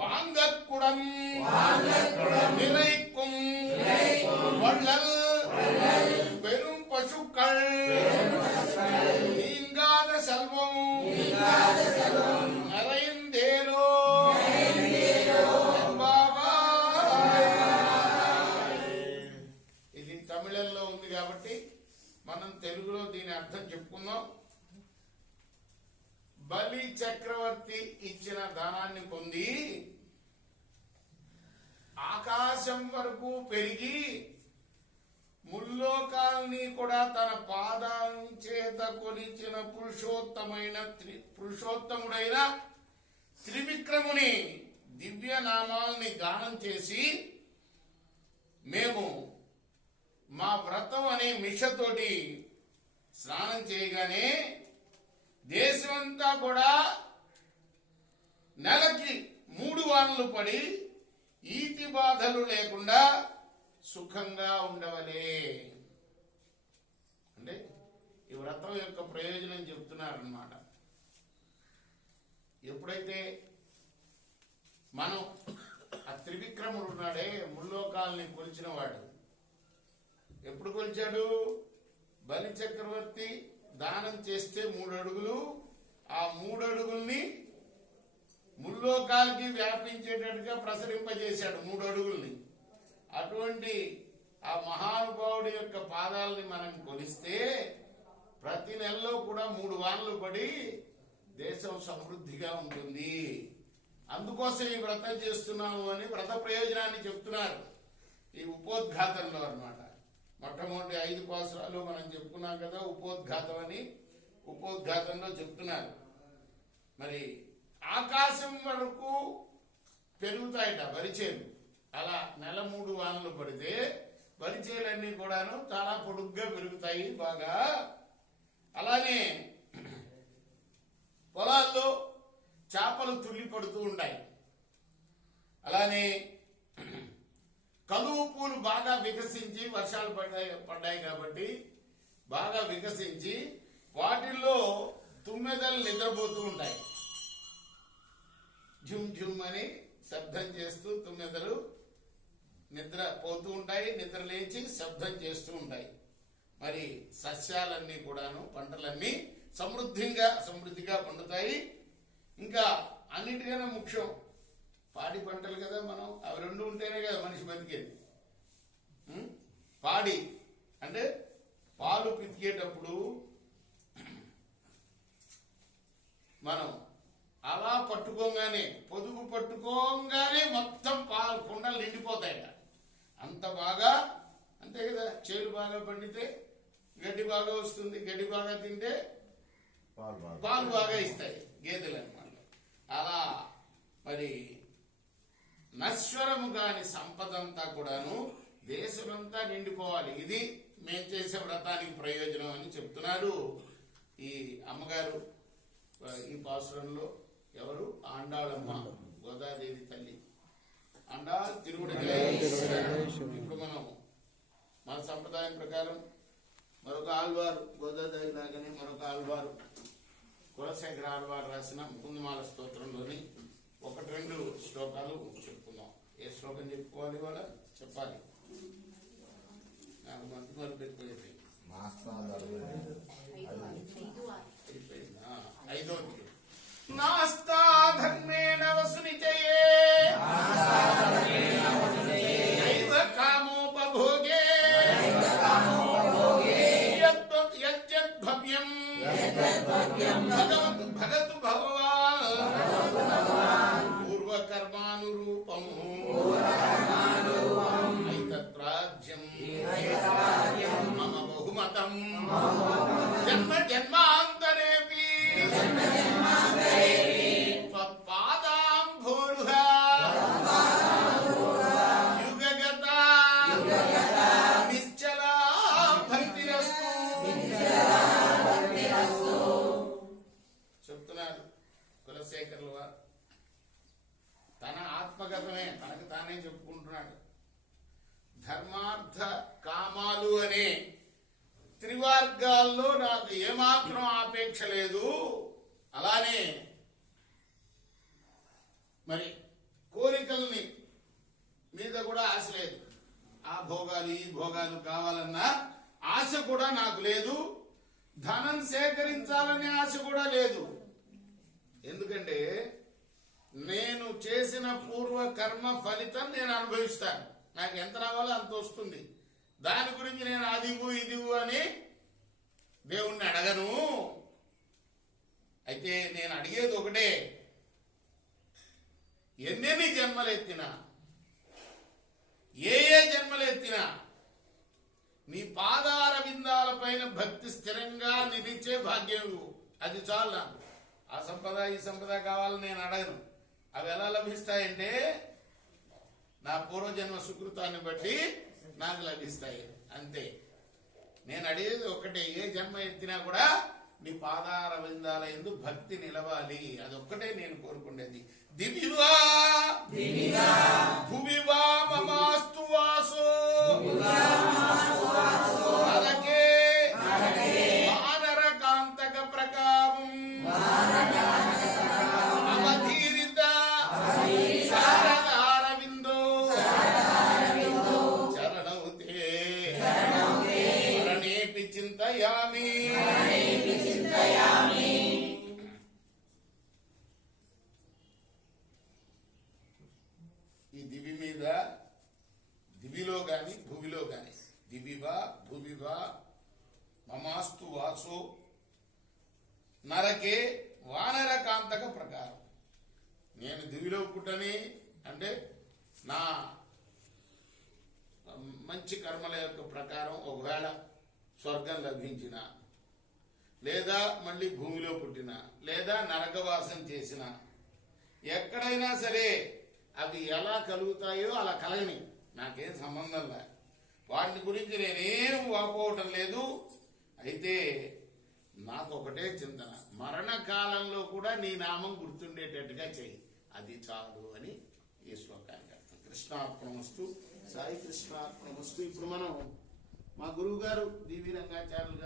வாங்கக்குடன் நிறைக்கும் வள்ளல் பெரும் பசுக்கள் நீங்காத செல்வம் நிறைந்தேரோ ఇది తమిళంలో ఉంది కాబట్టి మనం తెలుగులో దీని అర్థం చెప్పుకుందాం. బలి చక్రవర్తి ఇచ్చిన దానాన్ని పొంది ఆకాశం వరకు పెరిగి ముల్లోకాల్ని కూడా తన పాదాల చేత కొలిచిన పురుషోత్తముడైన త్రివిక్రముని దివ్య నామాల్ని గానం చేసి మేము మా వ్రతం అనే మిషతోటి స్నానం చేయగానే దేశమంతా కూడా నెలకి 3 వానలు పడి ఈతి బాధలు లేకుండా సుఖంగా ఉండవలే. అంటే ఈ వ్రతం యొక్క ప్రయోజనం చెప్తున్నారన్నమాట. ఎప్పుడైతే మనం ఆ త్రివిక్రముడు ఉన్నాడే ముల్లోకాలని కొలిచిన వాడు ఎప్పుడు కొలిచాడు? బలి చక్రవర్తి దానం చేస్తే 3 అడుగులు, ఆ 3 అడుగుల్ని ముల్లోకాలకి వ్యాపించేటట్టుగా ప్రసరింపజేశాడు 3 అడుగుల్ని. అటువంటి ఆ మహానుభావుడి యొక్క పాదాలని మనం కొలిస్తే ప్రతి నెలలో కూడా 3 వానలు పడి దేశం సమృద్ధిగా ఉంటుంది. అందుకోసం ఈ వ్రతం చేస్తున్నాము అని వ్రత ప్రయోజనాన్ని చెప్తున్నారు ఈ ఉపోద్ఘాతంలో అన్నమాట. మొట్టమొదటి 5 పాసురాలు మనం చెప్పుకున్నాం కదా ఉపోద్ఘాతం అని. ఉపోద్ఘాతంలో చెప్తున్నారు మరి ఆకాశం వరకు పెరుగుతాయట వరిచేలు. అలా నెల 3 వానలు పడితే వరిచేలన్నీ కూడాను చాలా పొడుగ్గా పెరుగుతాయి బాగా. అలానే పొలాల్లో చేపలు తుల్లి పడుతూ ఉంటాయి. అలానే కలువ పూలు బాగా వికసించి వర్షాలు పడ్డాయి కాబట్టి బాగా వికసించి వాటిల్లో తుమ్మెదలు నిద్రపోతూ ఉంటాయి. జుమ్ జుమ్ అని శబ్దం చేస్తూ తుమ్మెదలు నిద్ర పోతూ ఉంటాయి. నిద్ర లేచి శబ్దం చేస్తూ ఉంటాయి. మరి సస్యాలన్నీ కూడాను పంటలన్నీ సమృద్ధిగా పండుతాయి. ఇంకా అన్నిటికన్నా ముఖ్యం పాడి పంటలు కదా. మనం అవి 2 ఉంటేనే కదా మనిషి బతికేది. పాడి అంటే పాలు పితికేటప్పుడు మనం అలా పొదుగు పట్టుకోగానే మొత్తం పాలు కుండలు నిండిపోతాయట. అంత బాగా అంతే కదా. చేలు బాగా పండితే గడ్డి బాగా వస్తుంది, గడ్డి బాగా తింటే పాలు బాగా ఇస్తాయి గేదెలు అన్నమాట. అలా మరి నశ్వరము కాని సంపదంతా కూడాను దేశమంతా నిండిపోవాలి. ఇది మేం చేసే వ్రతానికి ప్రయోజనం అని చెప్తున్నారు ఈ అమ్మగారు. ఈ పాసురంలో ఎవరు? ఆండాళమ్మ, గోదాదేవి తల్లి. ఆండాళ్ తిరువుడికై. ఇప్పుడు మనం మన సంప్రదాయం ప్రకారం మరొక ఆళ్వారు, గోదాదేవి లాగానే మరొక ఆళ్వారు, కులశేఖర ఆళ్వారు రాసిన ముకుందమాల స్తోత్రంలోని 1-2 శ్లోకాలు చెప్పుకుందాం. ఏ శ్లోకం చెప్పుకోవాలి వాళ్ళ చెప్పాలి. నాకు మంచి వరకు ఎక్కువైపోయింది. 5వ నాస్తా ధర్మేణ వసునిచయే దైవ కామోపభోగే యద్భవ్యం భగతు భగవాన్ పూర్వకర్మానురూపం ఐతత్రాజ్యం మమ బహుమతం జన్మ జన్మాంతరేపి త్వత్పాదాంభోరుహ యుగగత నిశ్చలా భక్తిరస్తు చెప్తున్నారు కులశేఖరులు వారు. తన ఆత్మగతమే తనకు తానే చెప్పుకుంటున్నాడు. ధర్మార్థ కామాలు అనే త్రివర్గాల్లో నాకు ఏమాత్రం ఆపేక్ష లేదు. అలానే మరి కోరికల్ని మీద కూడా ఆశ లేదు. ఆ భోగాలు ఈ భోగాలు కావాలన్నా ఆశ కూడా నాకు లేదు. ధనం సేకరించాలనే ఆశ కూడా లేదు. ఎందుకంటే నేను చేసిన పూర్వ కర్మ ఫలితం నేను అనుభవిస్తాను. నాకు ఎంత రావాలో అంత వస్తుంది. దాని గురించి నేను అదిగు ఇదిగు అని దేవుణ్ణి అడగను. అయితే నేను అడిగేది ఒకటే, ఎన్నెన్ని జన్మలెత్తినా, ఏ జన్మలెత్తినా నీ పాదార విందాల పైన భక్తి స్థిరంగా నిలిచే భాగ్యం అది చాలు నాకు. ఆ సంపద ఈ సంపద కావాలని నేను అడగను. అవి ఎలా లభిస్తాయంటే నా పూర్వజన్మ సుకృతాన్ని బట్టి నాకు లభిస్తాయి, అంతే. నేను అడిగేది ఒకటే, ఏ జన్మ ఎత్తినా కూడా నీ పాదార విందాల యందు భక్తి నిలవాలి. అదొక్కటే నేను కోరుకునేది. దివివా భువివా మమాస్తు వాసో నరకే వానరకాంతక ప్రకారం అవధీరిత శారదారవిందో చరణౌతే మరణేపి చింతయామి. ఈ దివి మీద, దివిలో గాని భువిలో గాని, దివివా భువివా మమాస్తు వాసో నరకే వానరకాంతక ప్రకారం. నేను దివిలో పుట్టని అంటే నా మంచి కర్మల యొక్క ప్రకారం ఒకవేళ స్వర్గం లభించిన, లేదా మళ్ళీ భూమిలో పుట్టిన, లేదా నరకవాసం చేసిన, ఎక్కడైనా సరే అవి ఎలా కలుగుతాయో అలా కలగని, నాకేం సంబంధం లే. వాటి గురించి నేనేం వాపోవటం లేదు. అయితే నాకు ఒకటే చింతన, మరణకాలంలో కూడా నీ నామం గుర్తుండేటట్టుగా చెయ్యి, అది చాలు అని ఈ శ్లోకానికి అర్థం. కృష్ణార్పణమస్తు. సాయి కృష్ణార్పణమస్తు. ఇప్పుడు మనం మా గురువు గారు డివి రంగాచార్యులు గారు